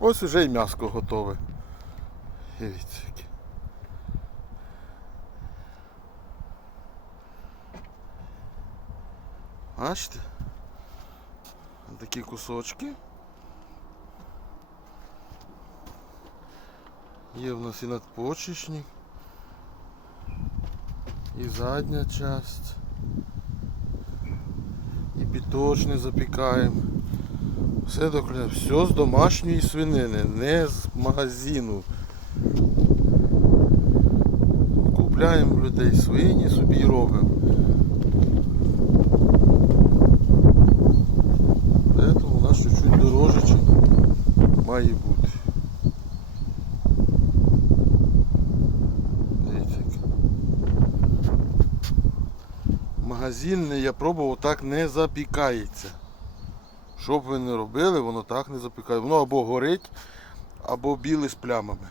Ось уже і м'яско готове. Дивіться. Бачите? Такі кусочки. Є в нас і надпочечник, і задня часть, і піточний запікаємо. Все докля, все з домашньої свинини, не з магазину. Купляємо людей свині, собі і робимо. Поэтому у нас чуть-чуть має бути. Як. Я пробував так не запікається. Що б ви не робили, воно так не запікає. Воно або горить, або біле з плямами.